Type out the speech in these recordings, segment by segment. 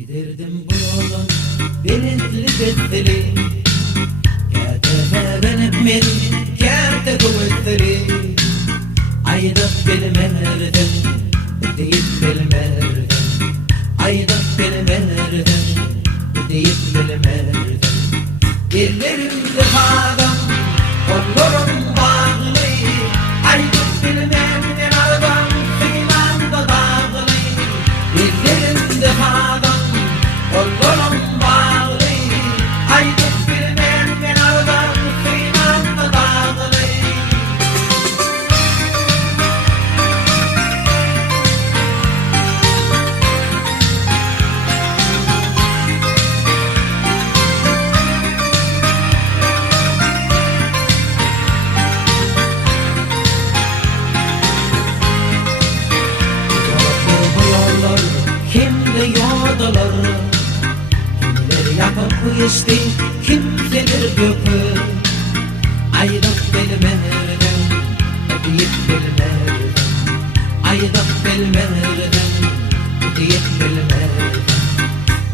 Giderdim bu yolun denizli bezeli, kâte benim merim, kâte kuvvetleri. Aydıp bilmerdim, deyip bilmerdim. Aydıp bilmerdim, deyip bilmerdim. Ellerimde bağım, kollarım bağlı. Aydıp bilmerdim, aradan kıymanda dağlı. Ellerimde bağım, kollarım bağlı. Aydıp bilmerdim, aradan kıymanda dağlı. Kimde yoldalar, kimileri yapıp geçti, kimseler dökü. Aydıp bilmerdim, deyip bilmerdim. Aydıp bilmerdim, deyip bilmerdim.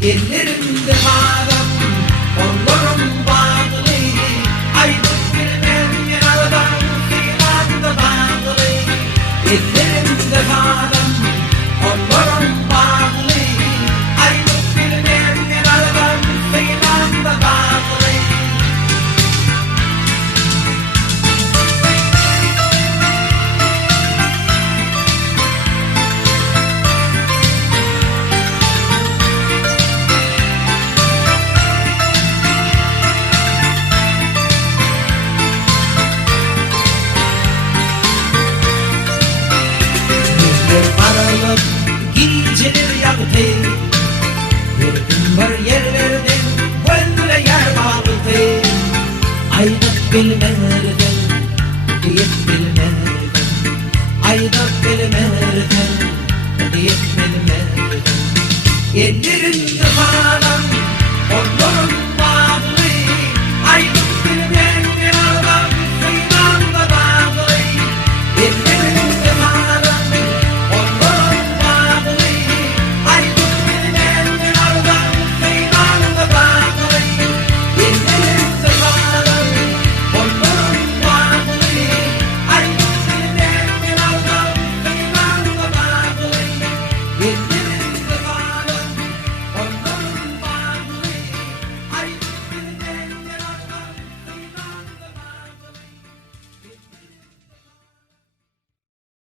Ellerimde bağım, kollarım bağlı. Aydıp bilmerdim, aradan kıymanda dağlı. Ellerimde bağım, kollarım bağlı. Aydıp bilmerdim, aradan kıymanda dağlı. Aralık geceler yaktı, yürüdüm var yerlerden, gönlüne yer bağladı. Aydıp bilmerdim, deyip bilmerdim. Aydıp bilmerdim.